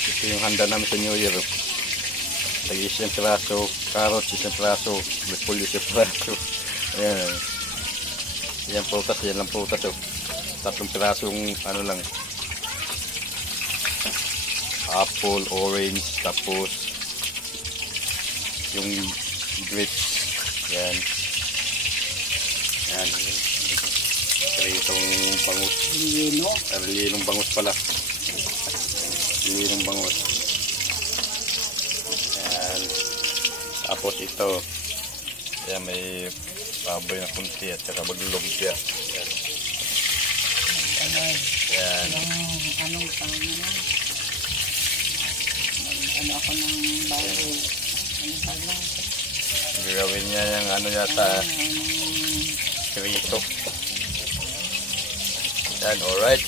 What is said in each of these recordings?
Ito yung handa namin sa New Year. Lagi isang piraso, carrots isang piraso, repolyo isang piraso. Ayan. Yan prutas, yan lang prutas. Oh. 3 pirasong ano lang. Apple, orange, tapos yung grapes. Yan. Yan. Itong bangus. Lino. Linong bangus pala. Linong bangus. Yan. Tapos ito. Yan may baboy na kunti at saka maglumpia. Yan. Yan. Anong tawag na lang? Ano ako ng baboy. Anong tawag lang? Gagawin niya yung ano yata. Krito. Yan, alright.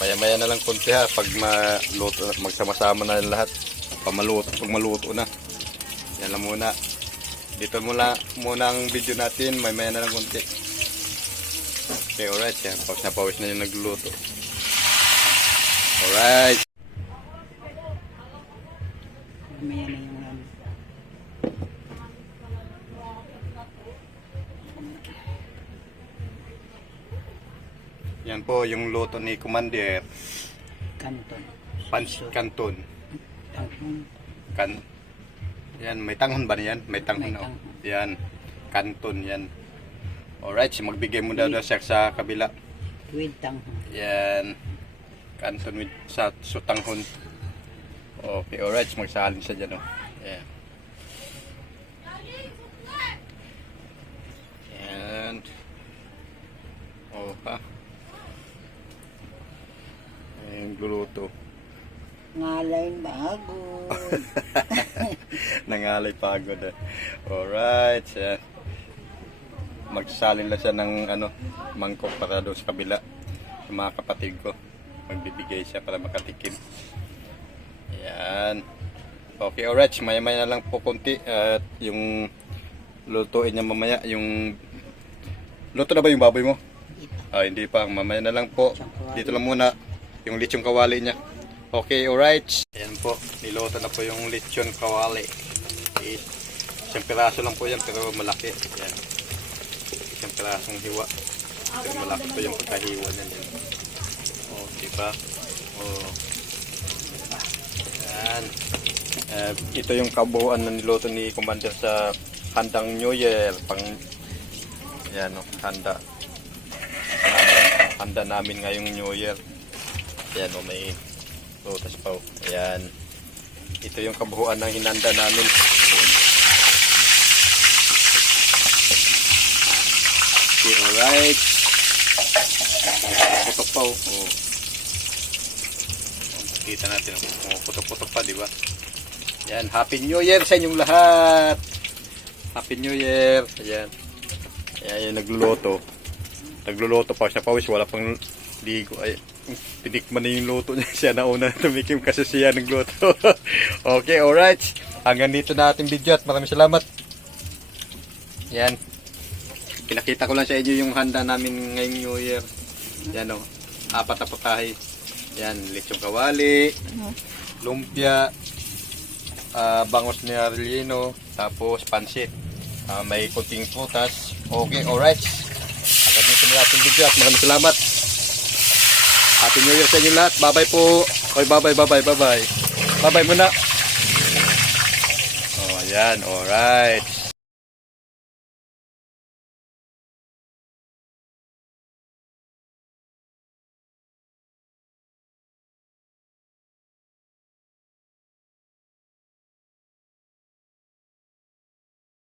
Maya-maya na lang kunti ha. Pag maluto, magsama-sama na lahat. Pag maluto na. Yan lang muna. Dito muna ang video natin. Maya-maya na lang kunti. Okay, alright. Yan, pag napawis na yung nagluluto. Alright. Maya na yung ano. Yan po yung luto ni Commander. Kanton. Pancit Canton. Tanghon. Yan, may tanghon ba niyan? May tanghon. May Oh. tanghon. Yan, Canton yan. Alright, magbigay mo daw siya sa kabila. With tanghon. Yan, Canton with sa tanghon. Okay, alright, magsalin siya dyan. Oh. Yan. Yan. Oh, ha? Yung luluto. Ngalay bago. Nangalay pagod. Alright. Yan. Magsasalin lang siya ng ano, mangkok para doon sa kabila. Sa mga kapatid ko. Magbibigay siya para makatikim. Yan. Okay, alright. Maya-maya na lang po konti. At yung lutuin niya mamaya. Yung luto na ba yung baboy mo? Ah, hindi pa. Mamaya na lang po. Dito lang muna. Yung lechon kawali niya. Okay, alright. Ayan po. Niluto na po yung lechon kawali. Okay. Isang piraso lang po yan pero malaki. Ayan. Isang pirasong hiwa. Pero malaki po yung pagkahiwa niya. Oh, diba? Oh. Ayan. Ito yung kabuuan na niluto ni Commander sa handang New Year. Ayan o, handa. Handa namin ngayong New Year. Ayan o, may prutas pa o. Ayan. Ito yung kabuuan ng hinanda namin. Okay, alright. Putok pa o. Kita natin o. Putok-putok pa, diba? Ayan, Happy New Year sa inyong lahat. Happy New Year. Ayan. Ayan yung nagluluto. Nagluluto pa siya pawis. Wala pang ligo. Ay, tinikman na yung luto niya. Siya na una tumikim kasi siya nagluto. Okay, alright. Hanggang dito na ating video at maraming salamat. Yan. Pinakita ko lang sa inyo yung handa namin ngayong New Year. Yan o. 4 na putahe. Yan. Lechong kawali. Lumpia. Bangus ni Arlino. Tapos pansit. May kunting prutas. Okay, alright. Hanggang dito na ating video at maraming salamat. Happy New Year sa inyo lahat. Bye-bye po. Okay, bye-bye, bye-bye, bye-bye. Bye-bye muna. Oh, ayan. Alright.